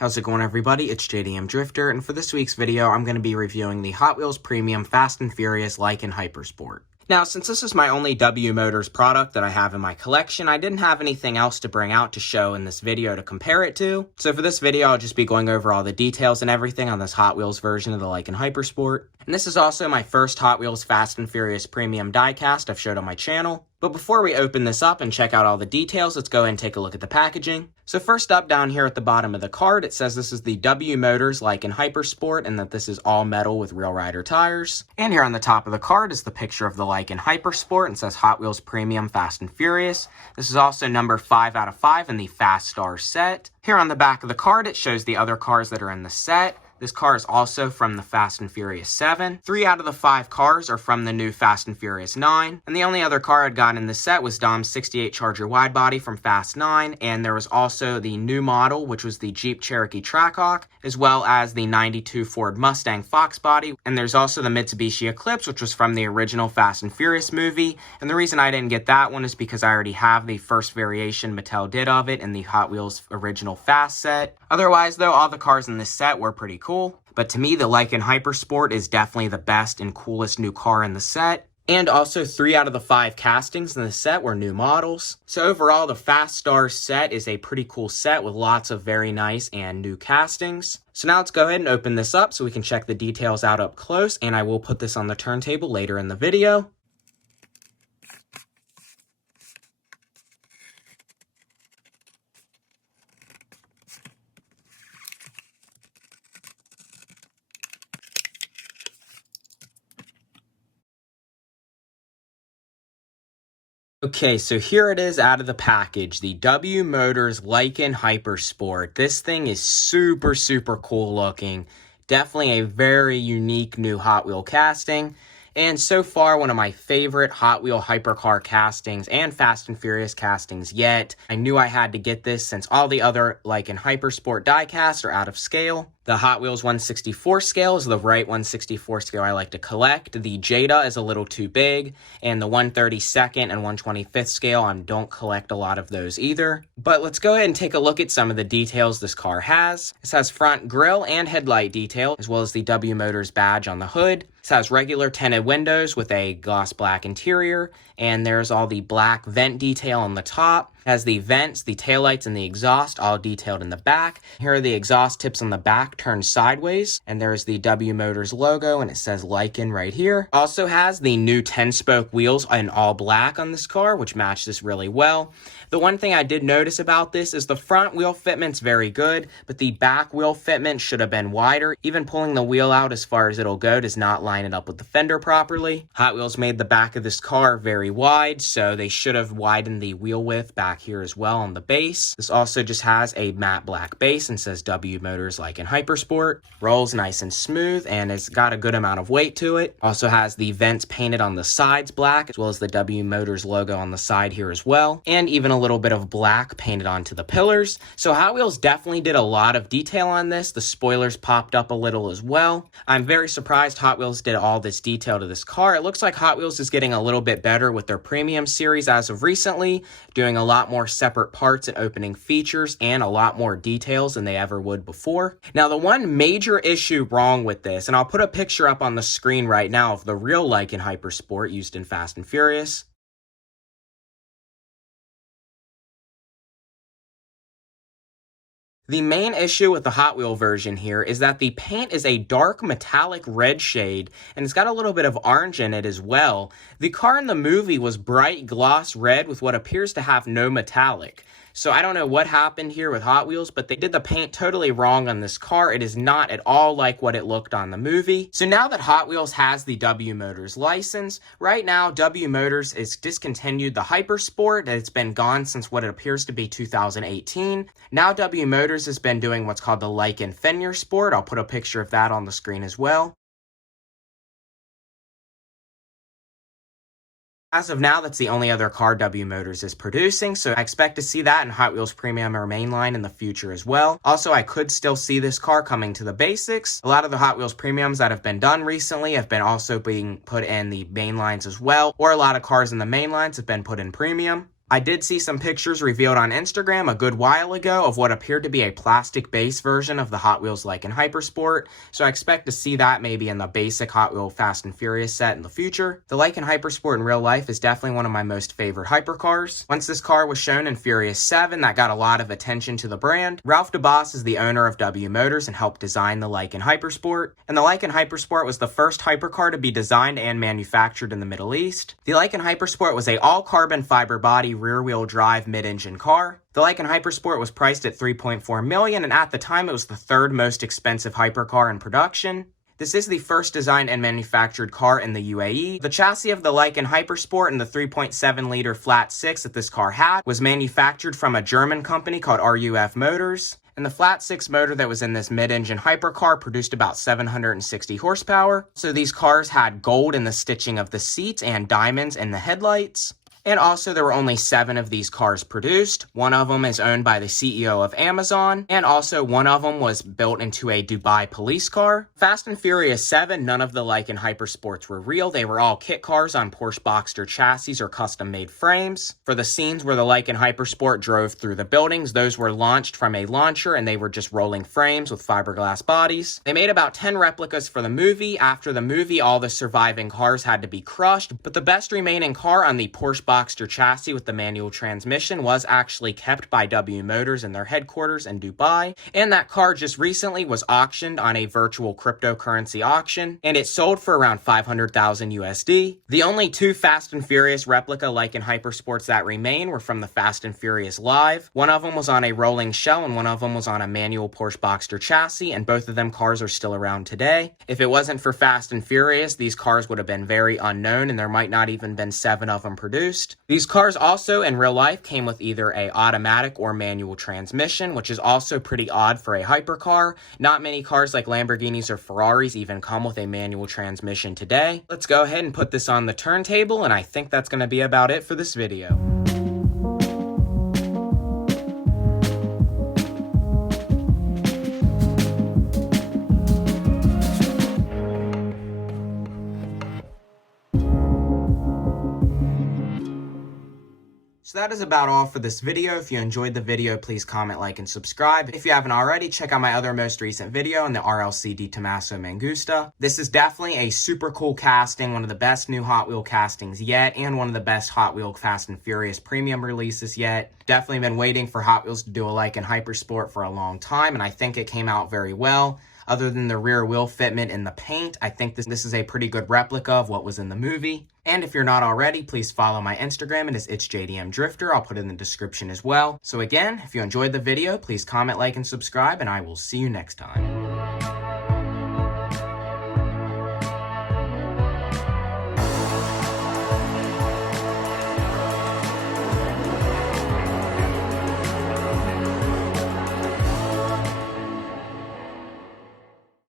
How's it going, everybody? It's JDM Drifter, and for this week's video, I'm going to be reviewing the Hot Wheels Premium Fast and Furious Lykan HyperSport. Now, since this is my only W Motors product that I have in my collection, I didn't have anything else to bring out to show in this video to compare it to. So for this video, I'll just be going over all the details and everything on this Hot Wheels version of the Lykan HyperSport. And this is also my first Hot Wheels Fast and Furious Premium diecast I've showed on my channel. But before we open this up and check out all the details, let's go ahead and take a look at the packaging. So first up, down here at the bottom of the card, it says this is the W Motors Lykan HyperSport and that this is all metal with Real Rider tires. And here on the top of the card is the picture of the Lykan HyperSport and says Hot Wheels Premium Fast and Furious. This is also number 5 out of 5 in the Fast Stars set. Here on the back of the card, it shows the other cars that are in the set. This car is also from the Fast and Furious 7. 3 out of the 5 cars are from the new Fast and Furious 9. And the only other car I'd gotten in the set was Dom's 68 Charger widebody from Fast 9. And there was also the new model, which was the Jeep Cherokee Trackhawk, as well as the 92 Ford Mustang Fox body. And there's also the Mitsubishi Eclipse, which was from the original Fast and Furious movie. And the reason I didn't get that one is because I already have the first variation Mattel did of it in the Hot Wheels original Fast set. Otherwise, though, all the cars in this set were pretty cool. But to me, the Lykan HyperSport is definitely the best and coolest new car in the set. And also 3 out of the 5 castings in the set were new models. So overall, the Fast Stars set is a pretty cool set with lots of very nice and new castings. So now let's go ahead and open this up so we can check the details out up close, and I will put this on the turntable later in the video. Okay, so here it is out of the package, the W Motors Lykan HyperSport. This thing is super cool looking. Definitely a very unique new Hot Wheel casting. And so far, one of my favorite Hot Wheel hypercar castings and Fast and Furious castings yet. I knew I had to get this since all the other Lykan HyperSport diecasts are out of scale. The Hot Wheels 1/64 scale is the right 1/64 scale I like to collect. The Jada is a little too big, and the 1/32 and 1/25 scale, I don't collect a lot of those either. But let's go ahead and take a look at some of the details this car has. This has front grille and headlight detail, as well as the W Motors badge on the hood. This has regular tinted windows with a gloss black interior, and there's all the black vent detail on the top. It has the vents, the taillights, and the exhaust all detailed in the back. Here are the exhaust tips on the back turned sideways, and there's the W Motors logo, and it says Lykan right here. Also has the new 10-spoke wheels in all black on this car, which match this really well. The one thing I did notice about this is the front wheel fitment's very good, but the back wheel fitment should have been wider. Even pulling the wheel out as far as it'll go does not line it up with the fender properly. Hot Wheels made the back of this car very wide, so they should have widened the wheel width back here as well on the base. This also just has a matte black base and says W Motors Lykan HyperSport. Rolls nice and smooth, and it's got a good amount of weight to it. Also has the vents painted on the sides black, as well as the W Motors logo on the side here as well, and even a little bit of black painted onto the pillars. So Hot Wheels definitely did a lot of detail on this. The spoilers popped up a little as well. I'm very surprised Hot Wheels did all this detail to this car. It looks like Hot Wheels is getting a little bit better with their premium series as of recently, doing a lot more separate parts and opening features and a lot more details than they ever would before. Now, the one major issue wrong with this, and I'll put a picture up on the screen right now of the real Lykan HyperSport used in Fast and Furious. The main issue with the Hot Wheel version here is that the paint is a dark metallic red shade, and it's got a little bit of orange in it as well. The car in the movie was bright gloss red with what appears to have no metallic. So I don't know what happened here with Hot Wheels, but they did the paint totally wrong on this car. It is not at all like what it looked on the movie. So now that Hot Wheels has the W Motors license, right now W Motors is discontinued the HyperSport. It's been gone since what it appears to be 2018. Now W Motors has been doing what's called the Lykan HyperSport. I'll put a picture of that on the screen as well. As of now, that's the only other car W Motors is producing, so I expect to see that in Hot Wheels Premium or Mainline in the future as well. Also, I could still see this car coming to the basics. A lot of the Hot Wheels Premiums that have been done recently have been also being put in the Mainlines as well, or a lot of cars in the Mainlines have been put in Premium. I did see some pictures revealed on Instagram a good while ago of what appeared to be a plastic-based version of the Hot Wheels Lykan HyperSport, so I expect to see that maybe in the basic Hot Wheels Fast and Furious set in the future. The Lykan HyperSport in real life is definitely one of my most favorite hypercars. Once this car was shown in Furious 7, that got a lot of attention to the brand. Ralph DeBoss is the owner of W Motors and helped design the Lykan HyperSport, and the Lykan HyperSport was the first hypercar to be designed and manufactured in the Middle East. The Lykan HyperSport was a all-carbon fiber body rear-wheel drive mid-engine car. The Lykan HyperSport was priced at $3.4 million, and at the time it was the third most expensive hypercar in production. This is the first designed and manufactured car in the UAE. The chassis of the Lykan HyperSport and the 3.7-liter flat six that this car had was manufactured from a German company called RUF Motors. And the flat six motor that was in this mid-engine hypercar produced about 760 horsepower. So these cars had gold in the stitching of the seats and diamonds in the headlights. And also, there were only 7 of these cars produced. One of them is owned by the CEO of Amazon, and also one of them was built into a Dubai police car. Fast and Furious 7, none of the Lykan HyperSports were real. They were all kit cars on Porsche Boxster chassis or custom-made frames. For the scenes where the Lykan HyperSport drove through the buildings, those were launched from a launcher, and they were just rolling frames with fiberglass bodies. They made about 10 replicas for the movie. After the movie, all the surviving cars had to be crushed, but the best remaining car on the Porsche Boxster chassis with the manual transmission was actually kept by W Motors in their headquarters in Dubai, and that car just recently was auctioned on a virtual cryptocurrency auction, and it sold for around 500,000 USD. The only 2 Fast and Furious replica Lykan HyperSports that remain were from the Fast and Furious Live. One of them was on a rolling shell, and one of them was on a manual Porsche Boxster chassis, and both of them cars are still around today. If it wasn't for Fast and Furious, these cars would have been very unknown, and there might not even been 7 of them produced. These cars also in real life came with either a automatic or manual transmission, which is also pretty odd for a hypercar. Not many cars like Lamborghinis or Ferraris even come with a manual transmission today. Let's go ahead and put this on the turntable, and I think that's going to be about it for this video. So that is about all for this video. If you enjoyed the video, please comment, like, and subscribe. If you haven't already, check out my other most recent video on the RLC Di Tommaso Mangusta. This is definitely a super cool casting, one of the best new Hot Wheel castings yet, and one of the best Hot Wheel Fast and Furious premium releases yet. Definitely been waiting for Hot Wheels to do a Lykan HyperSport for a long time, and I think it came out very well. Other than the rear wheel fitment in the paint, I think this is a pretty good replica of what was in the movie. And if you're not already, please follow my Instagram. It is itsjdmdrifter. I'll put it in the description as well. So again, if you enjoyed the video, please comment, like, and subscribe, and I will see you next time.